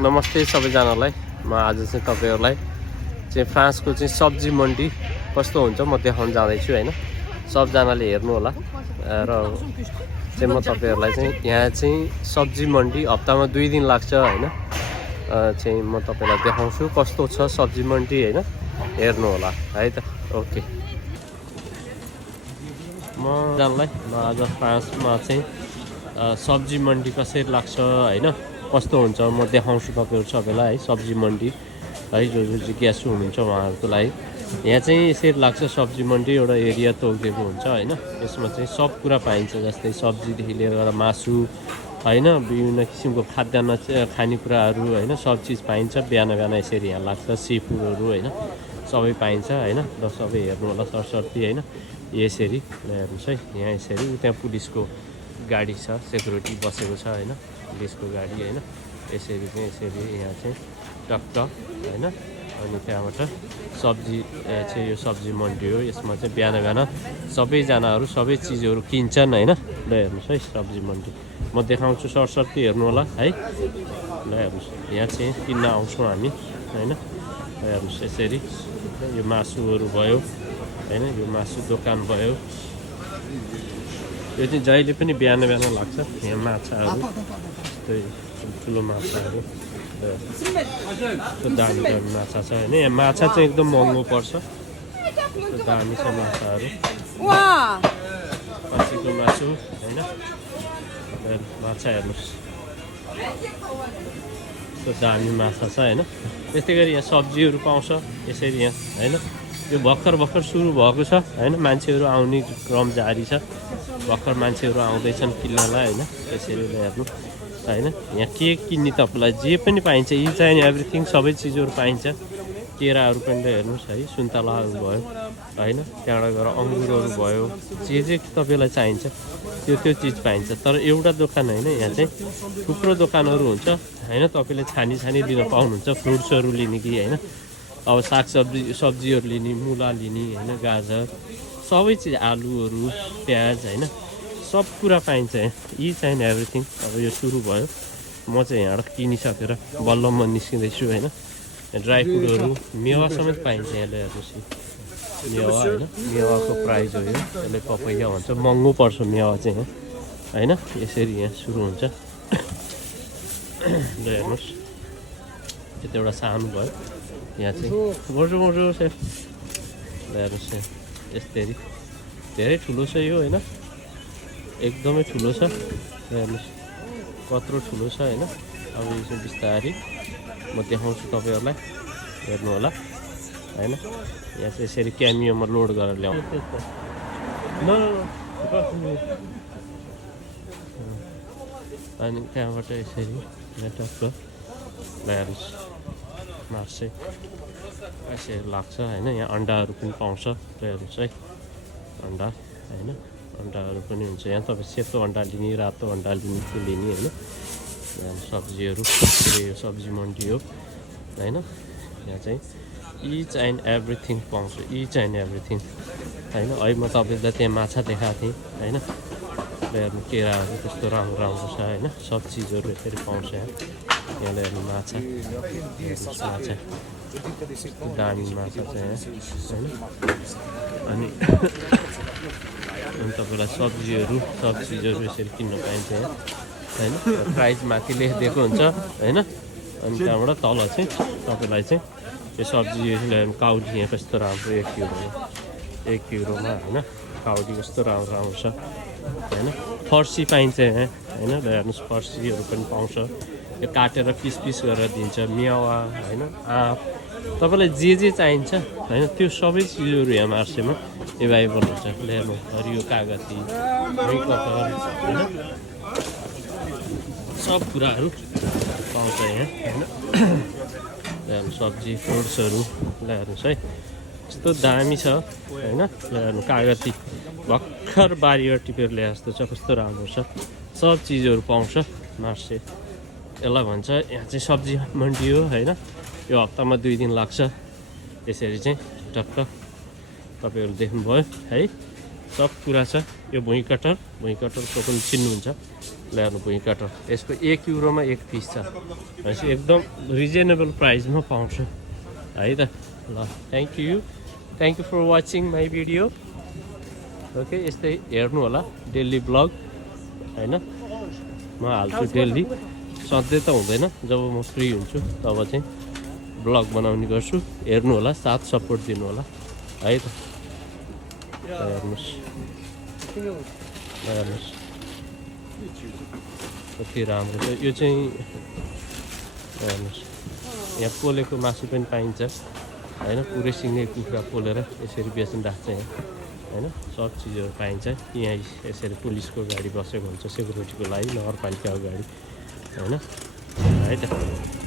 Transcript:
नमस्ते सबैजनालाई। म आज चाहिँ तपाईहरुलाई चाहिँ फ्रान्सको चाहिँ सब्जी मन्डी कस्तो हुन्छ म देखाउन जाँदैछु हैन। सबजनाले हेर्नु होला र चाहिँ म तपाईहरुलाई चाहिँ यहाँ चाहिँ सब्जी मन्डी हप्तामा 2 दिन लाग्छ हैन। चाहिँ म तपाईलाई देखाउँछु कस्तो छ सब्जी मन्डी हैन, हेर्नु होला है त। ओके, म आज फ्रान्समा चाहिँ सब्जी मन्डी कसरी लाग्छ हैन, कस्तो हुन्छ म देखाउँछु तपाईहरु सबैलाई है। सब्जी मन्डी है, जो जिज्ञासु हुनुहुन्छ उहाँहरुको लागि यहाँ चाहिँ यसरी लाग्छ सब्जी मन्डी। एउटा एरिया तोकिएको हुन्छ हैन, यसमा चाहिँ सब कुरा पाइन्छ, जस्तै सब्जीदेखि लिएर मासु हैन, विभिन्न किसिमको खाद्यान्न खानेकुराहरू हैन, सब चिज पाइन्छ। बिहान बिहान यसरी यहाँ लाग्छ, सी फुडहरू हैन सबै पाइन्छ हैन। र सबै हेर्नु होला सरसर्ती हैन। यसरी हेर्नुस् है, यहाँ यसरी त्यहाँ पुलिसको गाडी छ, सेक्युरिटी बसेको छ हैन, पुलिसको गाडी हैन। यसरी चाहिँ यसरी यहाँ चाहिँ टक्क हैन। अनि त्यहाँबाट सब्जी चाहिँ यो सब्जी मन्डी हो। यसमा चाहिँ बिहान बिहान सबैजनाहरू सबै चिजहरू किन्छन् हैन। ल हेर्नुस् है सब्जी मन्डी म देखाउँछु सरसर्ती हेर्नु होला है। ल हेर्नुस् यहाँ चाहिँ किन्न आउँछौँ हामी हैन। हेर्नुस् यसरी यो मासुहरू भयो हैन, यो मासु दोकान भयो। यो चाहिँ जहिले पनि बिहान बिहान लाग्छ। यहाँ माछाहरू त्यही ठुलो माछाहरू दामी दामी माछा छ हैन। यहाँ माछा चाहिँ एकदम महँगो पर्छ, दामी छ माछाहरू। खसीको मासु हैन, माछा हेर्नुहोस् त्यो दामी माछा छ हैन। त्यस्तै गरी यहाँ सब्जीहरू पाउँछ यसरी यहाँ हैन। यो भर्खर सुरु भएको छ हैन, मान्छेहरू आउने क्रम जारी छ। भर्खर मान्छेहरू आउँदैछन् किन्नलाई हैन। यसरी हेर्नु हैन, यहाँ के किन्ने तपाईलाई जे पनि पाइन्छ, यी चाहिँ एभ्रिथिङ सबै चिजहरू पाइन्छ। केराहरू पनि हेर्नुहोस् है, सुन्तलाहरू भयो हैन। त्यहाँबाट गएर अङ्गुरहरू भयो, जे तपाईलाई चाहिन्छ त्यो चिज पाइन्छ। तर एउटा दोकान हैन, यहाँ चाहिँ थुप्रो दोकानहरू हुन्छ हैन। तपाईले छानी लिन पाउनुहुन्छ, फ्रुट्सहरू लिने कि हैन, अब सब्जीहरू लिने, मुला लिने हैन, गाजर सबै चिज, आलुहरू प्याज हैन, सब कुरा पाइन्छ यहाँ। यी चाहिँ एभ्रिथिङ। अब यो सुरु भयो, म चाहिँ यहाँबाट किनिसकेर बल्ल म निस्किँदैछु हैन। ड्राई फ्रुटहरू मेवा समेत पाइन्छ यहाँ। हेर्नुहोस् मेवा हैन, मेवाको प्राइस हो यो। यसले पपैया भन्छ, महँगो पर्छ मेवा चाहिँ यहाँ हैन। यसरी यहाँ सुरु हुन्छ। ल हेर्नुहोस् त्यो एउटा सानो भयो यहाँ चाहिँ मोटो सेफ। ल हेर्नुहोस् यहाँ यसरी धेरै ठुलो छ यो हैन, एकदमै ठुलो छ। हेर्नुहोस् कत्रो ठुलो छ हैन। अब यो चाहिँ बिस्तारै म देखाउँछु तपाईहरुलाई, हेर्नु होला हैन। यहाँ चाहिँ यसरी क्यामियोमा लोड गरेर ल्याउनु। अनि त्यहाँबाट यसरी यहाँ टक्क ल हेर्नुहोस् मार्च चाहिँ यसरी लाग्छ हैन। यहाँ अन्डाहरू पनि पाउँछ। ल हेर्नुहोस् है, अन्डा हैन, अन्डाहरू पनि हुन्छ यहाँ। तपाईँ सेतो अन्डा लिने, रातो अन्डा लिने हैन। सब्जीहरू यो सब्जी मन्डी हो हैन। यहाँ चाहिँ इच एन्ड एभ्रिथिङ पाउँछ, इच एन्ड एभ्रिथिङ हैन। अहिले म तपाईँलाई त्यहाँ माछा देखाएको थिएँ हैन। हेर्नु केराहरू कस्तो राम्रो छ हैन, सब चिजहरू यसरी पाउँछ यहाँ। यहाँ हेर्नु माछा दामी माछा छ यहाँ हैन। अनि तपाईँलाई सब्जीहरू सब चिजहरू यसरी किन्न पाइन्छ यहाँ हैन। प्राइस माथि लेखिदिएको हुन्छ हैन। अनि त्यहाँबाट तल चाहिँ तपाईँलाई चाहिँ यो सब्जी काउडी यहाँ कस्तो राम्रो 1 युरोमा हैन। काउडी कस्तो राम्रो छ हैन। फर्सी पाइन्छ यहाँ हैन। हेर्नुहोस् फर्सीहरू पनि पाउँछ, यो काटेर पिस गरेर दिन्छ। मेवा हैन, आँप, तपाईँलाई जे चाहिन्छ हैन, त्यो सबै चिजहरू यहाँ मार्सेमा एभाइलेबल हुन्छ। हेर्नु हरियो कागती, कटहर हैन, सब कुराहरू पाउँछ यहाँ हैन। हेर्नु सब्जी फ्रुट्सहरू। ल हेर्नुहोस् है यस्तो दामी छ हैन। ल हेर्नु कागती भर्खर बारीबाट टिपेर ल्याए जस्तो छ, कस्तो राम्रो छ। सब चिजहरू पाउँछ मार्से, यसलाई भन्छ। यहाँ चाहिँ सब्जी मन्डी हो हैन। यो हप्तामा 2 दिन लाग्छ। यसरी चाहिँ टक्क तपाईहरु देख्नुभयो है, सब कुरा छ। यो भुइँकटर को पनि चिन्नुहुन्छ ल्याउनु भुइँ कटर यसको 1 युरोमा 1 पिस छ भनेपछि एकदम रिजनेबल प्राइसमा पाउँछु है त ल thank you for watching my video okay यस्तै हेर्नु होला डेली ब्लग हैन म हाल्छु डेली सधैँ त हुँदैन जब म फ्री हुन्छु तब चाहिँ ब्लग बनाउने गर्छु हेर्नु होला साथ सपोर्ट दिनु होला है त हेर्नुहोस् कति राम्रो छ यो चाहिँ हेर्नुहोस् यहाँ पोलेको मासु पनि पाइन्छ होइन पुरै सिँगै कुखुरा पोलेर यसरी बेच्न राख्छ यहाँ होइन सब चिजहरू पाइन्छ यहाँ यसरी पुलिसको गाडी बसेको हुन्छ सेक्युरिटीको लागि नगरपालिकाको गाडी होइन है त